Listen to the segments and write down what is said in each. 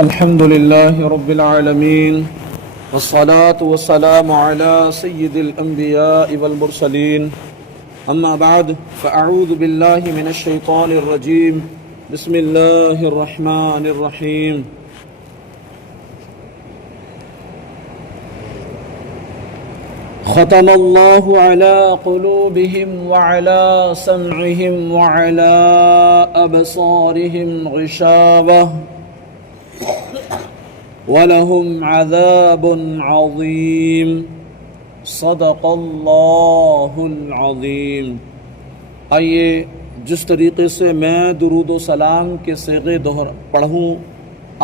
الحمد لله رب العالمين والصلاة والسلام على سيد الأنبياء والمرسلين أما بعد فأعوذ بالله من الشيطان الرجيم بسم الله الرحمن الرحيم ختم الله على قلوبهم وعلى سمعهم وعلى أبصارهم غشاوة وَلَهُمْ عَذَابٌ عَظِيمٌ صدق اللہ العظیم۔ آئیے جس طریقے سے میں درود و سلام کے صیغے پڑھوں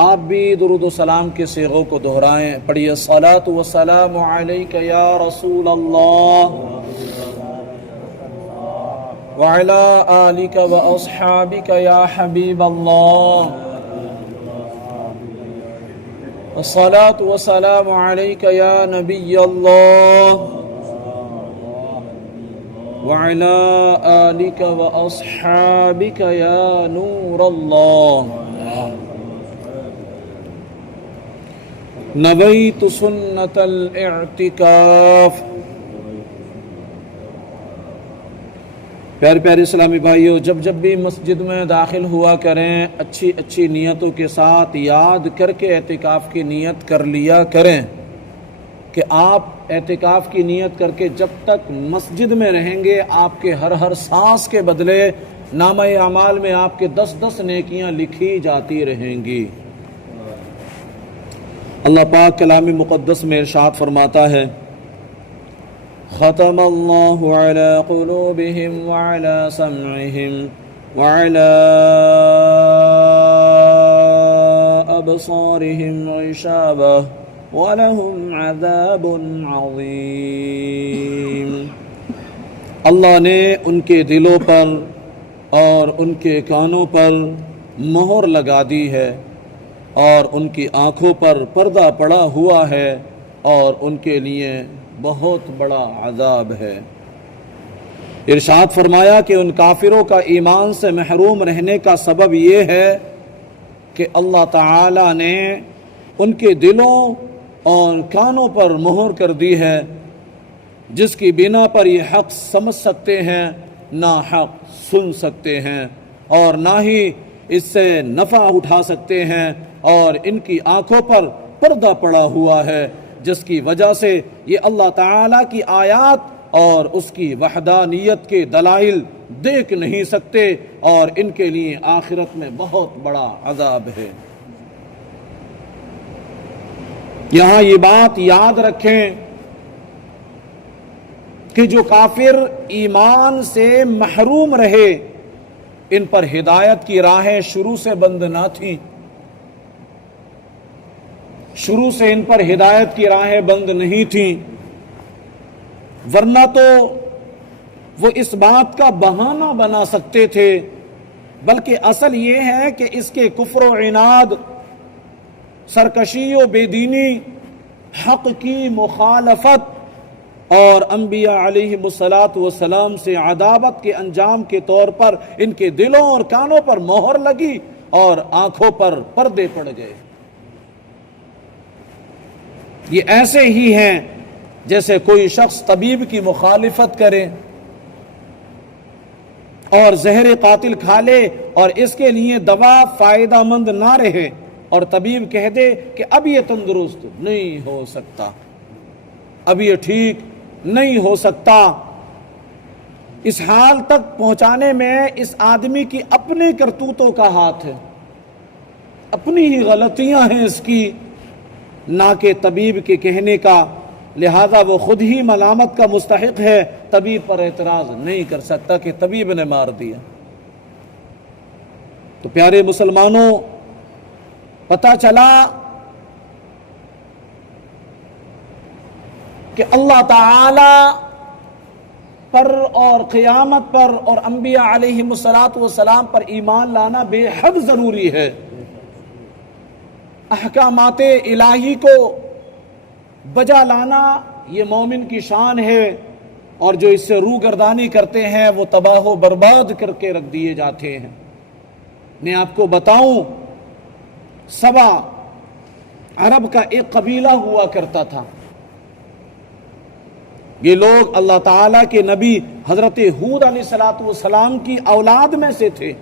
آپ بھی درود و سلام کے صیغوں کو دہرائیں۔ پڑھیے الصلاۃ والسلام علیک یا رسول اللہ وعلی آلک واصحابک یا حبیب اللہ، الصلاة والسلام عليك يا نبي الله وعلى آلك وأصحابك يا نور الله، نويت سنة الاعتكاف۔ پیارے پیارے اسلامی بھائیو، جب بھی مسجد میں داخل ہوا کریں اچھی اچھی نیتوں کے ساتھ یاد کر کے اعتکاف کی نیت کر لیا کریں کہ آپ اعتکاف کی نیت کر کے جب تک مسجد میں رہیں گے آپ کے ہر سانس کے بدلے نامہ اعمال میں آپ کے 10 نیکیاں لکھی جاتی رہیں گی۔ اللہ پاک کلام مقدس میں ارشاد فرماتا ہے ختم اللہ علی قلوبہم وعلی سمعہم وعلی ابصارہم غشاوہ وَلَهُمْ عَذَابٌ عَظِيمٌ۔ اللہ نے ان کے دلوں پر اور ان کے کانوں پر مہر لگا دی ہے اور ان کی آنکھوں پر پردہ پڑا ہوا ہے اور ان کے لیے بہت بڑا عذاب ہے۔ ارشاد فرمایا کہ ان کافروں کا ایمان سے محروم رہنے کا سبب یہ ہے کہ اللہ تعالی نے ان کے دلوں اور کانوں پر مہر کر دی ہے، جس کی بنا پر یہ حق سمجھ سکتے ہیں نہ حق سن سکتے ہیں اور نہ ہی اس سے نفع اٹھا سکتے ہیں، اور ان کی آنکھوں پر پردہ پڑا ہوا ہے جس کی وجہ سے یہ اللہ تعالیٰ کی آیات اور اس کی وحدانیت کے دلائل دیکھ نہیں سکتے، اور ان کے لیے آخرت میں بہت بڑا عذاب ہے۔ یہاں یہ بات یاد رکھیں کہ جو کافر ایمان سے محروم رہے ان پر ہدایت کی راہیں شروع سے بند نہ تھیں، شروع سے ان پر ہدایت کی راہیں بند نہیں تھیں، ورنہ تو وہ اس بات کا بہانہ بنا سکتے تھے، بلکہ اصل یہ ہے کہ اس کے کفر و عناد، سرکشی و بے دینی، حق کی مخالفت اور انبیاء علیہ السلام سے عداوت کے انجام کے طور پر ان کے دلوں اور کانوں پر مہر لگی اور آنکھوں پر پردے پڑ گئے۔ یہ ایسے ہی ہیں جیسے کوئی شخص طبیب کی مخالفت کرے اور زہر قاتل کھا لے اور اس کے لیے دوا فائدہ مند نہ رہے، اور طبیب کہہ دے کہ اب یہ تندرست نہیں ہو سکتا، اب یہ ٹھیک نہیں ہو سکتا۔ اس حال تک پہنچانے میں اس آدمی کی اپنے کرتوتوں کا ہاتھ ہے، اپنی ہی غلطیاں ہیں اس کی، نہ کہ طبیب کے کہنے کا، لہذا وہ خود ہی ملامت کا مستحق ہے، طبیب پر اعتراض نہیں کر سکتا کہ طبیب نے مار دیا۔ تو پیارے مسلمانوں، پتہ چلا کہ اللہ تعالی پر اور قیامت پر اور انبیاء علیہ السلام پر ایمان لانا بے حد ضروری ہے۔ احکامات الہی کو بجا لانا یہ مومن کی شان ہے، اور جو اس سے روگردانی کرتے ہیں وہ تباہ و برباد کر کے رکھ دیے جاتے ہیں۔ میں آپ کو بتاؤں، عرب کا ایک قبیلہ ہوا کرتا تھا. یہ لوگ اللہ تعالیٰ کے نبی حضرت ہود علیہ السلام کی اولاد میں سے تھے.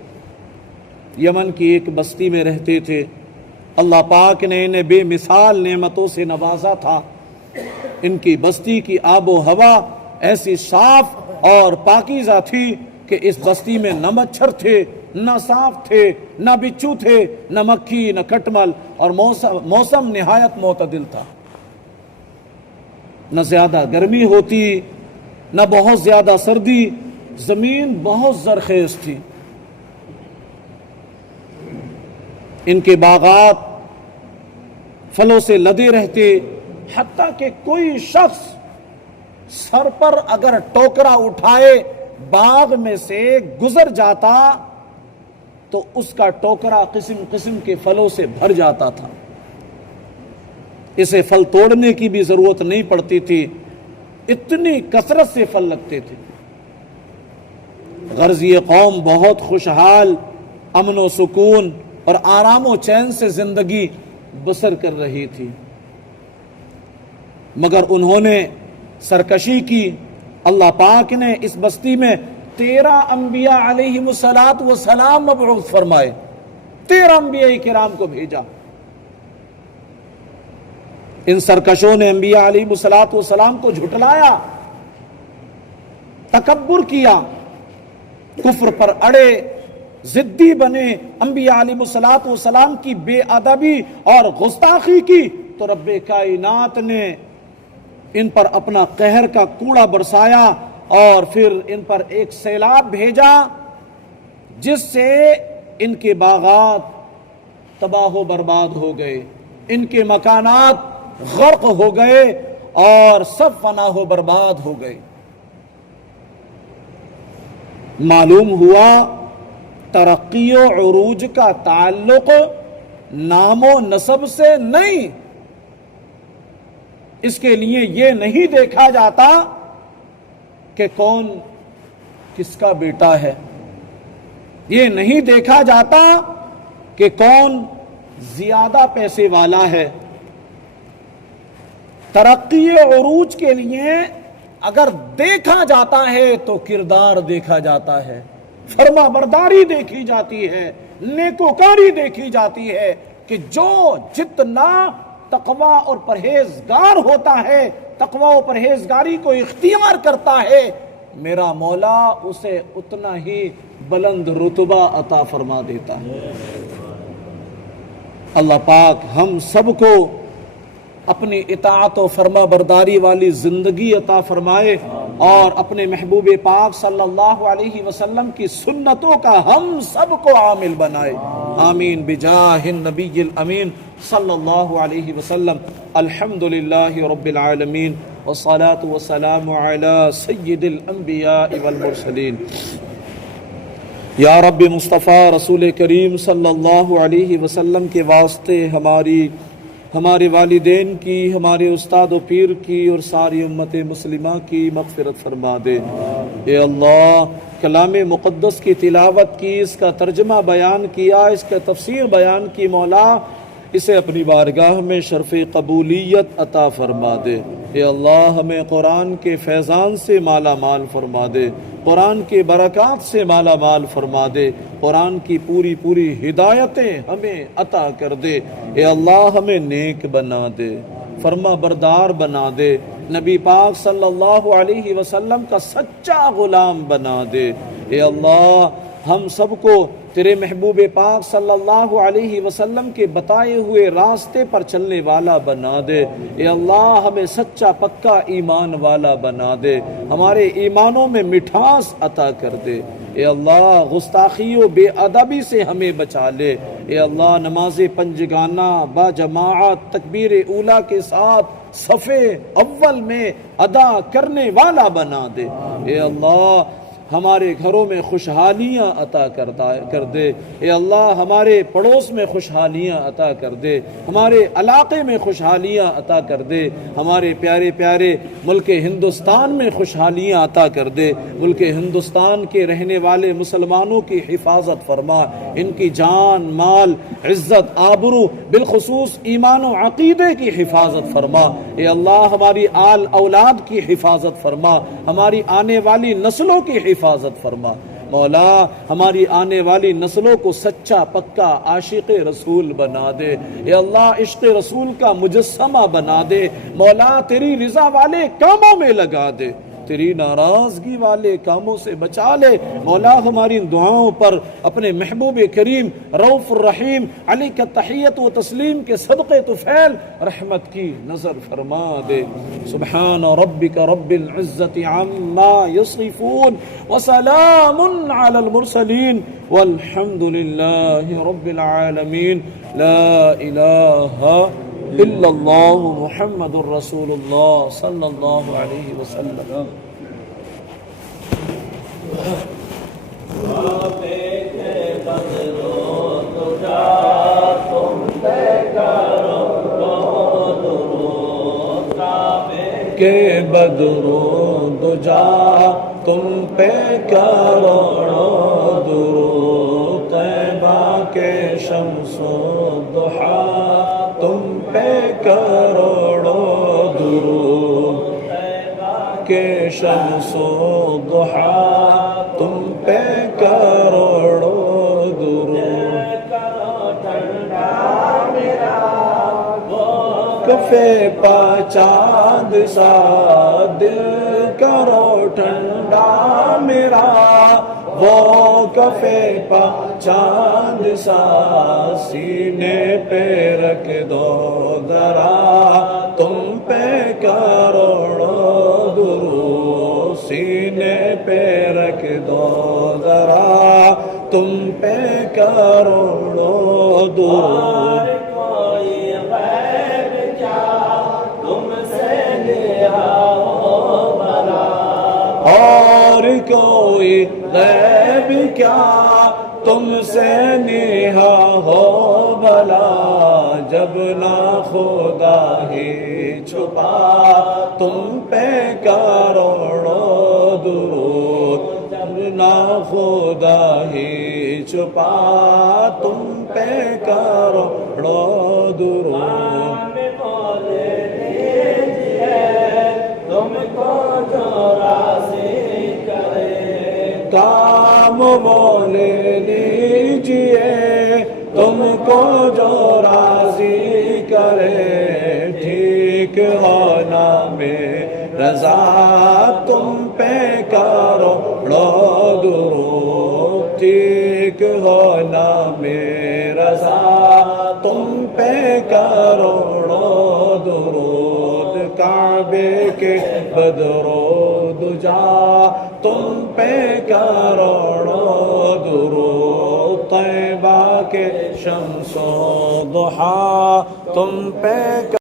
یمن کی ایک بستی میں رہتے تھے. اللہ پاک نے انہیں بے مثال نعمتوں سے نوازا تھا. ان کی بستی کی آب و ہوا ایسی صاف اور پاکیزہ تھی کہ اس بستی میں نہ مچھر تھے، نہ سانپ تھے، نہ بچھو تھے، نہ مکھی، نہ کھٹمل، اور موسم نہایت معتدل تھا. نہ زیادہ گرمی ہوتی، نہ بہت زیادہ سردی. زمین بہت زرخیز تھی. ان کے باغات پھلوں سے لدے رہتے، حتیٰ کہ کوئی شخص سر پر اگر ٹوکرا اٹھائے باغ میں سے گزر جاتا تو اس کا ٹوکرا قسم قسم کے پھلوں سے بھر جاتا تھا. اسے پھل توڑنے کی بھی ضرورت نہیں پڑتی تھی، اتنی کثرت سے پھل لگتے تھے. غرض یہ قوم بہت خوشحال، امن و سکون اور آرام و چین سے زندگی بسر کر رہی تھی. مگر انہوں نے سرکشی کی. اللہ پاک نے اس بستی میں 13 انبیاء علیہم السلام مبعوث فرمائے. 13 انبیاء کرام کو بھیجا. ان سرکشوں نے انبیاء علیہم السلام کو جھٹلایا، تکبر کیا، کفر پر اڑے، ضدی بنے، انبیاء علیہم السلام کی بے ادبی اور گستاخی کی تو رب کائنات نے ان پر اپنا قہر کا کوڑا برسایا اور پھر ان پر ایک سیلاب بھیجا جس سے ان کے باغات تباہ و برباد ہو گئے، ان کے مکانات غرق ہو گئے اور سب فنا و برباد ہو گئے. معلوم ہوا ترقی و عروج کا تعلق نام و نسب سے نہیں. اس کے لیے یہ نہیں دیکھا جاتا کہ کون کس کا بیٹا ہے، یہ نہیں دیکھا جاتا کہ کون زیادہ پیسے والا ہے. ترقی عروج کے لیے اگر دیکھا جاتا ہے تو کردار دیکھا جاتا ہے، فرما برداری دیکھی جاتی ہے، نیکوکاری دیکھی جاتی ہے کہ جو جتنا تقوی اور پرہیزگار ہوتا ہے، تقوی اور پرہیزگاری کو اختیار کرتا ہے، میرا مولا اسے اتنا ہی بلند رتبہ عطا فرما دیتا ہے. اللہ پاک ہم سب کو اپنی اطاعت و فرما برداری والی زندگی عطا فرمائے اور اپنے محبوب پاک صلی اللہ علیہ وسلم کی سنتوں کا ہم سب کو عامل بنائے. آمین بجاہ النبی الامین صلی اللہ علیہ وسلم. الحمدللہ رب العالمین والصلاة والسلام علی سید الانبیاء والمرسلین. یا رب مصطفیٰ رسول کریم صلی اللہ علیہ وسلم کے واسطے ہمارے والدین کی، ہمارے استاد و پیر کی اور ساری امت مسلمہ کی مغفرت فرما دے. اے اللہ کلام مقدس کی تلاوت کی، اس کا ترجمہ بیان کیا، اس کا تفسیر بیان کی، مولا اسے اپنی بارگاہ میں شرف قبولیت عطا فرما دے. اے اللہ ہمیں قرآن کے فیضان سے مالا مال فرما دے، قرآن کے برکات سے مالا مال فرما دے، قرآن کی پوری ہدایتیں ہمیں عطا کر دے. اے اللہ ہمیں نیک بنا دے، فرما بردار بنا دے، نبی پاک صلی اللہ علیہ وسلم کا سچا غلام بنا دے. اے اللہ ہم سب کو تیرے محبوب پاک صلی اللہ علیہ وسلم کے بتائے ہوئے راستے پر چلنے والا بنا دے. اے اللہ ہمیں سچا پکا ایمان والا بنا دے، ہمارے ایمانوں میں مٹھاس عطا کر دے. اے اللہ گستاخی و بے ادبی سے ہمیں بچا لے. اے اللہ نماز پنجگانہ با جماعت تکبیر اولیٰ کے ساتھ صفِ اول میں ادا کرنے والا بنا دے. اے اللہ ہمارے گھروں میں خوشحالیاں عطا کر دے. اے اللہ ہمارے پڑوس میں خوشحالیاں عطا کر دے، ہمارے علاقے میں خوشحالیاں عطا کر دے، ہمارے پیارے پیارے ملک ہندوستان میں خوشحالیاں عطا کر دے. ملک ہندوستان کے رہنے والے مسلمانوں کی حفاظت فرما. ان کی جان مال عزت آبرو بالخصوص ایمان و عقیدے کی حفاظت فرما۔ اے اللہ ہماری آل اولاد کی حفاظت فرما، ہماری آنے والی نسلوں کی حفاظت فرما۔ مولا ہماری آنے والی نسلوں کو سچا پکا عاشق رسول بنا دے۔ اے اللہ عشق رسول کا مجسمہ بنا دے۔ مولا تیری رضا والے کاموں میں لگا دے، تیری ناراضگی والے کاموں سے بچا لے۔ مولا ہماری دعاؤں پر اپنے محبوب کریم رؤوف الرحیم علی کا تحیت و تسلیم کے صدقے طفیل رحمت کی نظر فرما دے۔ سبحان ربک رب العزت عما یصفون وسلام علی المرسلین والحمد للہ رب العالمین۔ لا الہ الا اللہ محمد الرسول اللہ صلی اللہ علیہ وسلم۔ کہ بدرو دجا تم پہ کروڑوں درود، طیبہ کے شمس و ضحیٰ تم پہ کروڑوں درود، کے شمس و ضحیٰ تم پہ کروڑوں درود۔ کفے پا چاند سا دل کرو ٹھنڈا میرا، وہ کفے پا چاند سا سینے پہ رکھ دو ذرا، تم پہ کروڑوں درود، سینے پہ رکھ دو ذرا، تم پہ کروڑوں درود۔ اور کوئی غیب کیا تم سے نیہا ہو بھلا، جب نہ خدا ہی چھپا تم پہ کروڑوں درود، جب نہ خدا ہی چھپا تم پہ کروڑوں درود۔ کام وہ لے لیجئے تم کو جو راضی کرے، ٹھیک ہونا میں رضا تم پہ کروڑوں درود، ٹھیک ہونا میں رضا تم پہ کروڑوں درود۔ کعبے کے بدر و دجا تم پہ کروڑوں درود، طیبہ کے شمس و ضحیٰ تم پہ